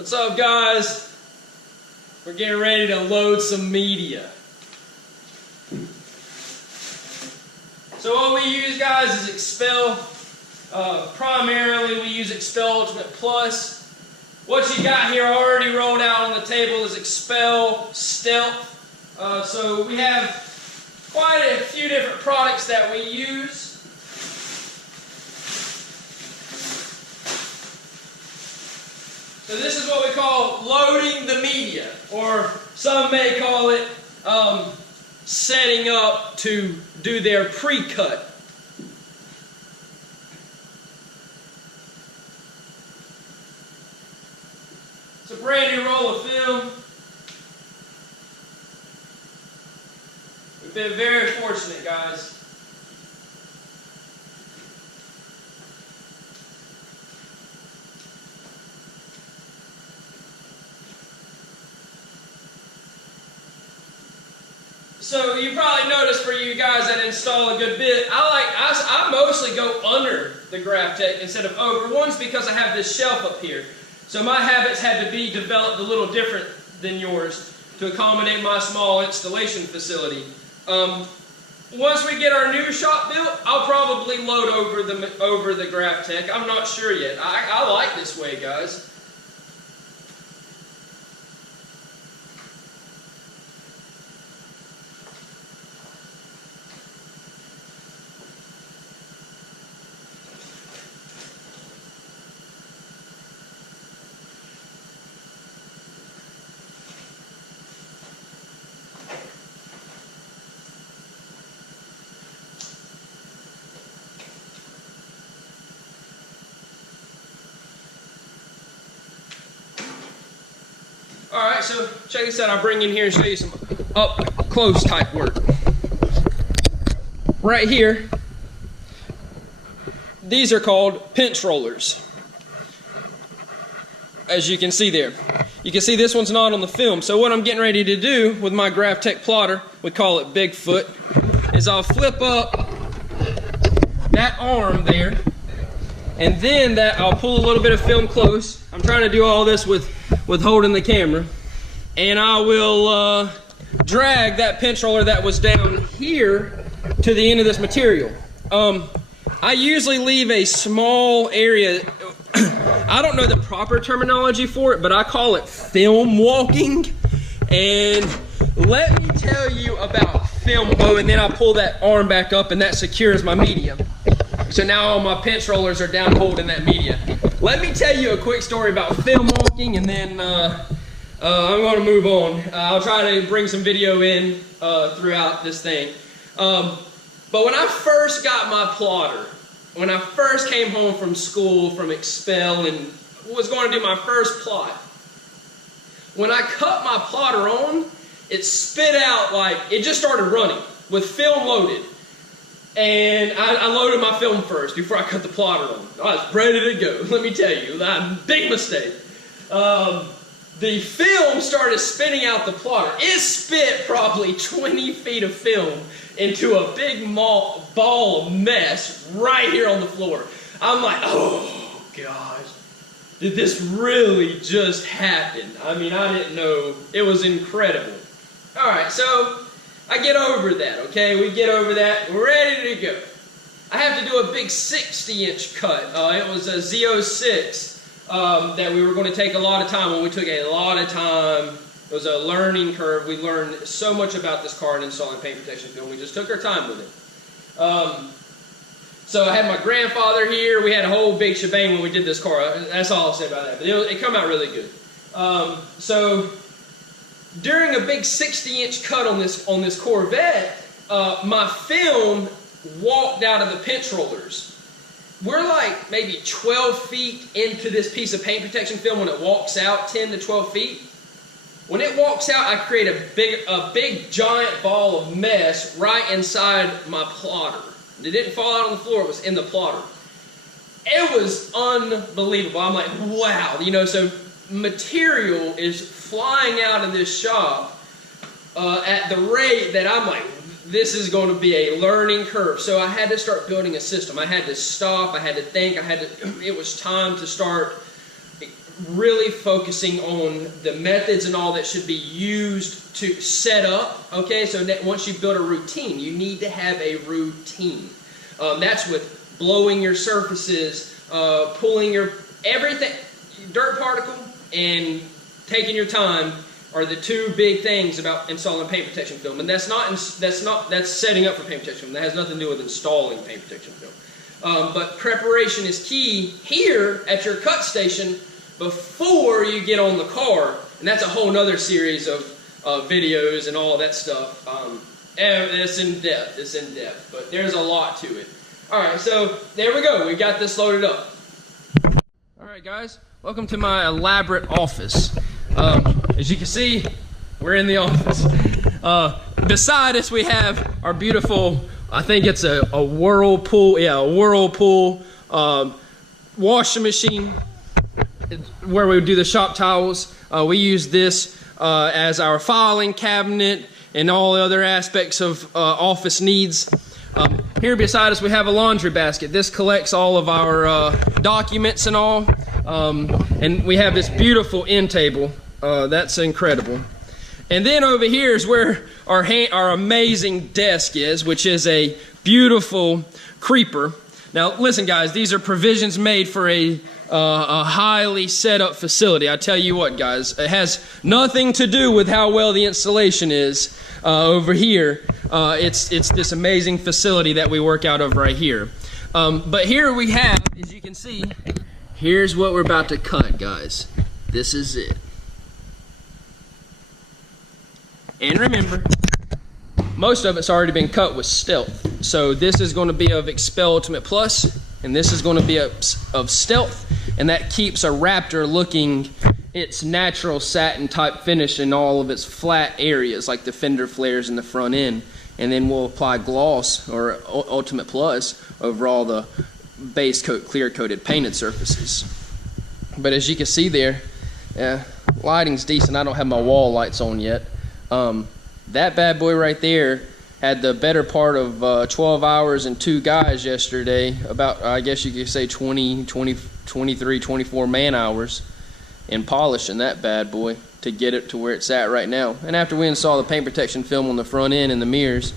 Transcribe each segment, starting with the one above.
What's up, guys? We're getting ready to load some media. So what we use, guys, is Expel. Primarily we use Expel Ultimate Plus. What you got here already rolled out on the table is Expel Stealth. So we have quite a few different products that we use. So this is what we call loading the media, or some may call it setting up to do their pre-cut. It's a brand new roll of film. We've been very fortunate, guys. So you probably noticed, for you guys that install a good bit, I mostly go under the GrafTech instead of over. One's because I have this shelf up here. So my habits had to be developed a little different than yours to accommodate my small installation facility. Once we get our new shop built, I'll probably load over the GrafTech. I'm not sure yet. I like this way, guys. Alright, so check this out. I'll bring in here and show you some up-close type work. Right here, these are called pinch rollers. As you can see there. You can see this one's not on the film. So what I'm getting ready to do with my GrafTech plotter, we call it Bigfoot, is I'll flip up that arm there, and then I'll pull a little bit of film close. I'm trying to do all this with holding the camera, and I will drag that pinch roller that was down here to the end of this material. I usually leave a small area. I don't know the proper terminology for it, but I call it film walking. And let me tell you about film. Oh, and then I pull that arm back up, and that secures my media. So now all my pinch rollers are down holding that media. Let me tell you a quick story about film walking, and then I'm going to move on. I'll try to bring some video in throughout this thing. But when I first got my plotter, when I first came home from school, from Expel, and was going to do my first plot, when I cut my plotter on, it spit out like, it just started running with film loaded. And I loaded my film first before I cut the plotter on. I was ready to go, let me tell you. Big mistake. The film started spitting out the plotter. It spit probably 20 feet of film into a big ball of mess right here on the floor. I'm like, oh gosh, did this really just happen? I mean, I didn't know. It was incredible. All right, so I get over that, okay? We get over that, we're ready to go. I have to do a big 60-inch cut. It was a Z06 that we were going to take a lot of time on. We took a lot of time. It was a learning curve. We learned so much about this car and installing paint protection film. We just took our time with it. So I had my grandfather here. We had a whole big shebang when we did this car. That's all I'll say about that. But it came out really good. So during a big 60-inch cut on this Corvette, my film walked out of the pinch rollers. We're like maybe 12 feet into this piece of paint protection film when it walks out, 10 to 12 feet. When it walks out, I create a big giant ball of mess right inside my plotter. It didn't fall out on the floor, it was in the plotter. It was unbelievable. I'm like, wow. You know, so material is flying out of this shop at the rate that I'm like, this is going to be a learning curve. So I had to start building a system. I had to stop. I had to think. It was time to start really focusing on the methods and all that should be used to set up, okay? So that once you build a routine, you need to have a routine. That's with blowing your surfaces, pulling your everything, dirt particle and taking your time are the two big things about installing paint protection film. And that's setting up for paint protection film. That has nothing to do with installing paint protection film. But preparation is key here at your cut station before you get on the car. And that's a whole nother series of videos and all that stuff. It's in depth, but there's a lot to it. Alright, so there we go. We got this loaded up. Alright guys, welcome to my elaborate office. As you can see, we're in the office. Beside us we have our beautiful, I think it's a Whirlpool, a Whirlpool washing machine where we do the shop towels. We use this as our filing cabinet and all the other aspects of office needs. Here beside us we have a laundry basket. This collects all of our documents and all. And we have this beautiful end table. That's incredible. And then over here is where our amazing desk is, which is a beautiful creeper. Now listen guys, these are provisions made for a highly set up facility. I tell you what guys, it has nothing to do with how well the installation is over here. It's this amazing facility that we work out of right here. But here we have, as you can see, here's what we're about to cut guys. This is it. And remember, most of it's already been cut with Stealth. So this is going to be of Expel Ultimate Plus, and this is going to be of Stealth, and that keeps a Raptor looking its natural satin type finish in all of its flat areas, like the fender flares in the front end. And then we'll apply gloss or Ultimate Plus over all the base coat, clear coated painted surfaces. But as you can see there, lighting's decent. I don't have my wall lights on yet. That bad boy right there had the better part of 12 hours and 2 guys yesterday, about, I guess you could say 23, 24 man hours in polishing that bad boy to get it to where it's at right now. And after we install the paint protection film on the front end and the mirrors,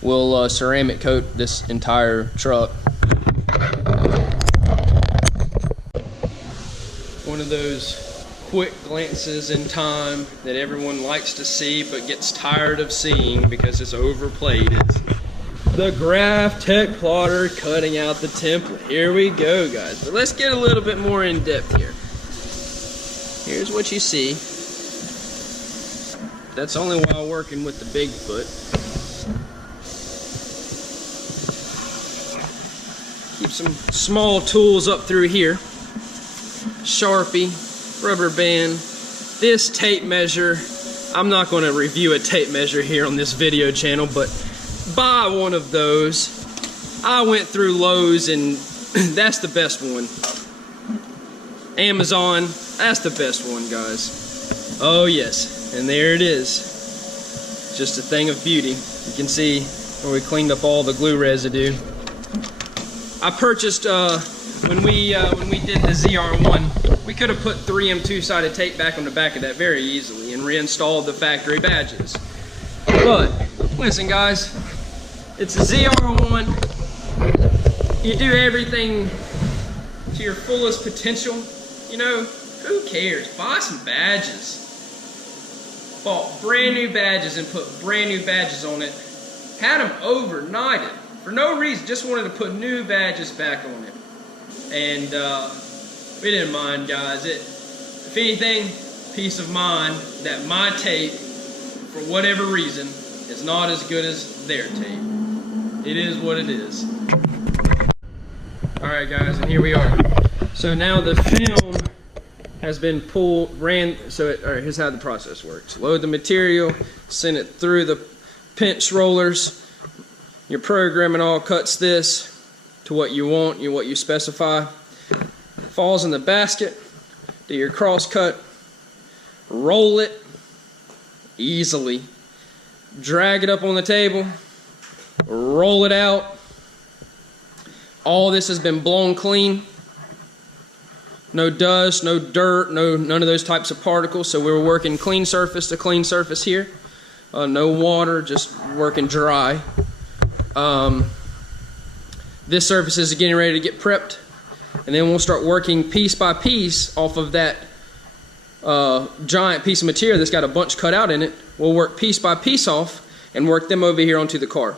we'll ceramic coat this entire truck. One of those quick glances in time that everyone likes to see but gets tired of seeing because it's overplayed. It's the GraphTech plotter cutting out the template. Here we go guys, but let's get a little bit more in depth here. Here's what you see. That's only while working with the Bigfoot. Keep some small tools up through here. Sharpie, rubber band, this tape measure. I'm not going to review a tape measure here on this video channel, but buy one of those. I went through Lowe's and that's the best one. Amazon, that's the best one, guys. Oh yes, and there it is. Just a thing of beauty. You can see where we cleaned up all the glue residue. I purchased when we did the ZR1, we could have put 3M two-sided tape back on the back of that very easily and reinstalled the factory badges. But listen guys, it's a ZR1. You do everything to your fullest potential. You know, who cares? Buy some badges. Bought brand new badges and put brand new badges on it. Had them overnighted for no reason. Just wanted to put new badges back on it. And we didn't mind, guys. If anything, peace of mind that my tape, for whatever reason, is not as good as their tape. It is what it is. Alright guys, and here we are. So now the film has been pulled, alright, here's how the process works. Load the material, send it through the pinch rollers. Your programming all cuts this to what you want, what you specify. Falls in the basket, do your cross cut, roll it easily, drag it up on the table, roll it out. All this has been blown clean. No dust, no dirt, none of those types of particles. So we were working clean surface to clean surface here. No water, just working dry. This surface is getting ready to get prepped. And then we'll start working piece by piece off of that giant piece of material that's got a bunch cut out in it. We'll work piece by piece off and work them over here onto the car.